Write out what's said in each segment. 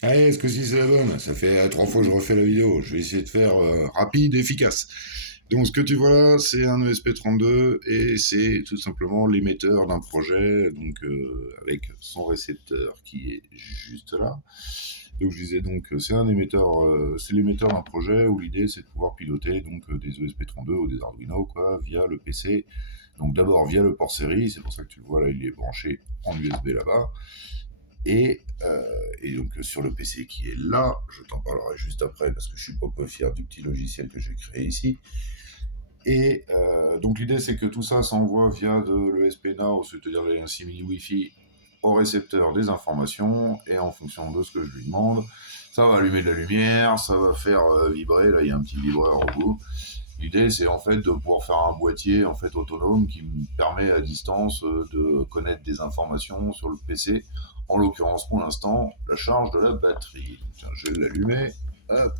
Allez, ce que ci c'est la bonne. Ça fait 3 fois que je refais la vidéo. Je vais essayer de faire rapide et efficace. Donc ce que tu vois là, c'est un ESP32 et c'est tout simplement l'émetteur d'un projet, donc avec son récepteur qui est juste là. Donc je disais donc c'est un émetteur, c'est l'émetteur d'un projet où l'idée c'est de pouvoir piloter donc des ESP32 ou des Arduino quoi via le PC. Donc d'abord via le port série, c'est pour ça que tu le vois là, il est branché en USB là-bas. Et donc sur le PC qui est là, je t'en parlerai juste après parce que je suis pas peu fier du petit logiciel que j'ai créé ici. Et donc l'idée c'est que tout ça s'envoie via de l'ESP Now, c'est-à-dire un simili Wi-Fi au récepteur des informations, et en fonction de ce que je lui demande, ça va allumer de la lumière, ça va faire vibrer, là il y a un petit vibreur au bout. L'idée c'est en fait de pouvoir faire un boîtier en fait autonome qui me permet à distance de connaître des informations sur le PC, en l'occurrence pour l'instant la charge de la batterie. Tiens, je vais l'allumer, hop.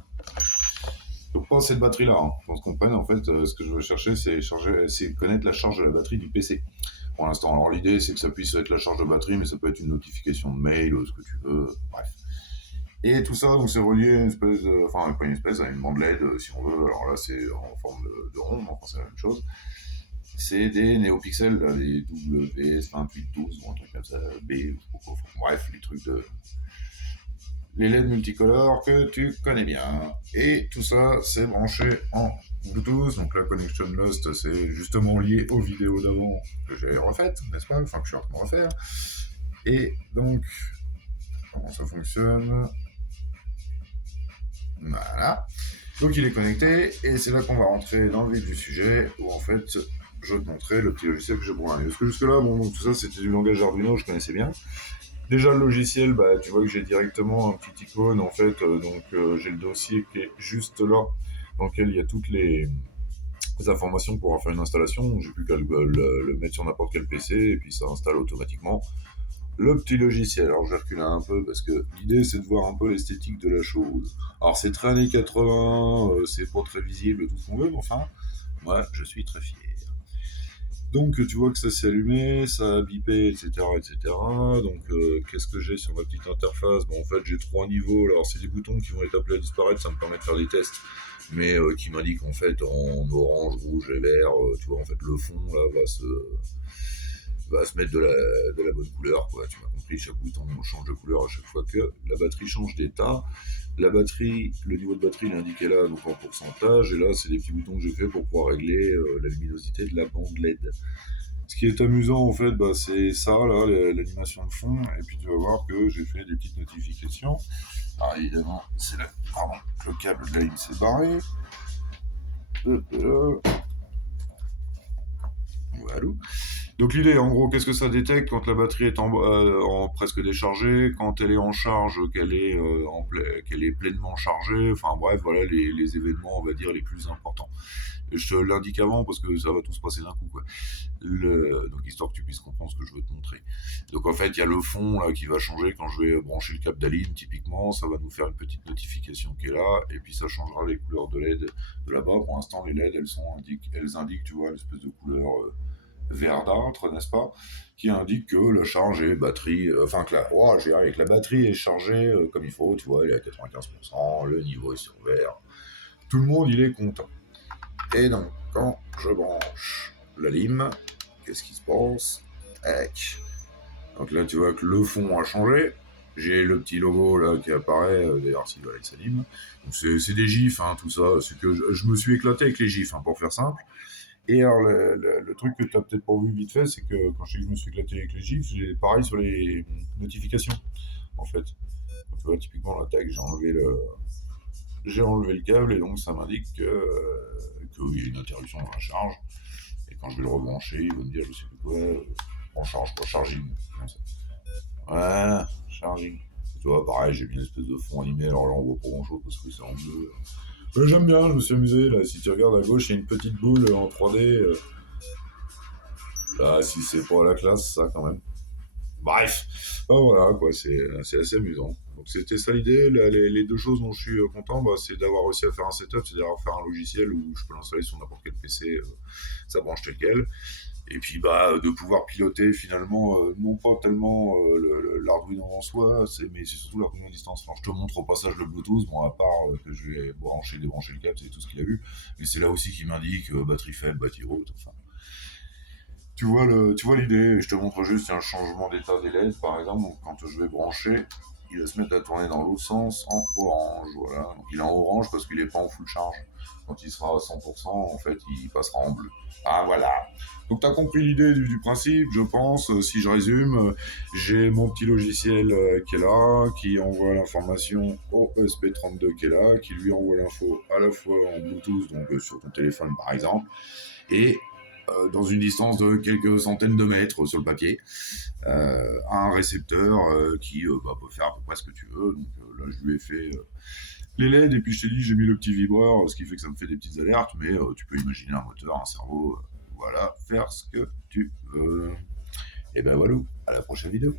Donc pas cette batterie-là, hein. Faut qu'on comprenne en fait ce que je veux chercher, c'est connaître la charge de la batterie du PC. Pour l'instant, alors l'idée c'est que ça puisse être la charge de batterie, mais ça peut être une notification de mail, ce que tu veux, bref. Et tout ça, donc c'est relié à une espèce enfin pas une espèce, à une bande LED si on veut, alors là c'est en forme de ronde, enfin c'est la même chose. C'est des néopixels, là, les WS2812 ou un truc comme ça, B, bref, les trucs de, les LED multicolores que tu connais bien. Et tout ça, c'est branché en Bluetooth. Donc la Connection Lost, c'est justement lié aux vidéos d'avant que j'ai refaites, n'est-ce pas? Enfin, que je suis en train de refaire. Et donc, comment ça fonctionne? Voilà. Donc il est connecté, et c'est là qu'on va rentrer dans le vif du sujet, où en fait, je vais te montrer le petit logiciel que j'ai programmé. Parce que jusque-là, bon, tout ça, c'était du langage Arduino, je connaissais bien. Déjà le logiciel, bah, tu vois que j'ai directement un petit icône en fait, j'ai le dossier qui est juste là, dans lequel il y a toutes les informations pour en faire une installation. J'ai plus qu'à le mettre sur n'importe quel PC et puis ça installe automatiquement le petit logiciel. Alors je vais reculer un peu parce que l'idée c'est de voir un peu l'esthétique de la chose. Alors c'est très années 80, c'est pas très visible tout ce qu'on veut, mais enfin, moi je suis très fier. Donc tu vois que ça s'est allumé, ça a bipé, etc. etc. Donc qu'est-ce que j'ai sur ma petite interface? Bon, en fait j'ai 3 niveaux, alors c'est des boutons qui vont être appelés à disparaître, ça me permet de faire des tests, mais qui m'indiquent en fait en orange, rouge et vert, tu vois en fait le fond là va se mettre de la bonne couleur, quoi. Tu m'as compris, chaque bouton change de couleur à chaque fois que la batterie change d'état. La batterie, le niveau de batterie il est indiqué là, donc en pourcentage, et là c'est des petits boutons que j'ai fait pour pouvoir régler la luminosité de la bande LED. Ce qui est amusant en fait, bah, c'est ça là, l'animation de fond, et puis tu vas voir que j'ai fait des petites notifications. Alors évidemment, c'est là, pardon, que le câble de la ligne s'est barré. Voilà. Donc l'idée, en gros, qu'est-ce que ça détecte quand la batterie est en presque déchargée, quand elle est en charge, qu'elle est pleinement chargée, enfin bref, voilà les événements, on va dire, les plus importants. Et je te l'indique avant parce que ça va tout se passer d'un coup, quoi. Donc histoire que tu puisses comprendre ce que je veux te montrer. Donc en fait, il y a le fond là qui va changer quand je vais brancher le câble d'Aline, typiquement, ça va nous faire une petite notification qui est là, et puis ça changera les couleurs de LED de là-bas. Pour l'instant, les LED, elles indiquent, tu vois, l'espèce de couleur verdâtre, n'est-ce pas, qui indique que la charge est batterie, enfin que que la batterie est chargée comme il faut, tu vois, elle est à 95%, le niveau est sur vert, tout le monde il est content. Et donc quand je branche la lime, qu'est-ce qui se passe? Tac. Donc là tu vois que le fond a changé, j'ai le petit logo là qui apparaît, d'ailleurs si voilà, il s'anime. Donc c'est des gifs, hein, tout ça, c'est que je me suis éclaté avec les gifs, hein, pour faire simple. Et alors, le truc que tu n'as peut-être pas vu vite fait, c'est que quand je me suis éclaté avec les gifs, j'ai pareil sur les notifications, en fait. Donc, tu vois, typiquement, la tag, j'ai enlevé le câble et donc ça m'indique qu'il y a une interruption dans la charge. Et quand je vais le rebrancher, il va me dire, je sais plus quoi, en charge, quoi, charging. Ouais, charging. Tu vois, pareil, j'ai mis une espèce de fond animé, alors là, on voit pas grand-chose parce que c'est en bleu. Ouais, j'aime bien, je me suis amusé, là. Si tu regardes à gauche, il y a une petite boule en 3D. Ah, si c'est pas la classe, ça, quand même. Bref, bah, voilà, quoi, c'est assez amusant. Donc c'était ça l'idée. Les deux choses dont je suis content, bah, c'est d'avoir réussi à faire un setup, c'est-à-dire faire un logiciel où je peux l'installer sur n'importe quel PC, ça branche tel quel. Et puis de pouvoir piloter finalement, non pas tellement l'Arduino en soi, mais c'est surtout l'Arduino à distance. Alors, je te montre au passage le Bluetooth, bon, à part que je vais brancher, débrancher le câble, c'est tout ce qu'il a vu. Mais c'est là aussi qu'il m'indique batterie faible, batterie haute, enfin. Tu vois l'idée, je te montre juste un changement d'état des LED par exemple. Donc, quand je vais brancher, il va se mettre à tourner dans l'autre sens en orange. Voilà. Donc il est en orange parce qu'il n'est pas en full charge. Quand il sera à 100%, en fait, il passera en bleu. Ah voilà. Donc tu as compris l'idée du principe, je pense. Si je résume, j'ai mon petit logiciel qui est là, qui envoie l'information au ESP32 qui est là, qui lui envoie l'info à la fois en Bluetooth, donc sur ton téléphone par exemple, et dans une distance de quelques centaines de mètres sur le papier, un récepteur qui peut faire à peu près ce que tu veux. Donc là, je lui ai fait les LED et puis je t'ai dit, j'ai mis le petit vibreur, ce qui fait que ça me fait des petites alertes, mais tu peux imaginer un moteur, un cerveau, voilà, faire ce que tu veux. Et ben voilà, à la prochaine vidéo.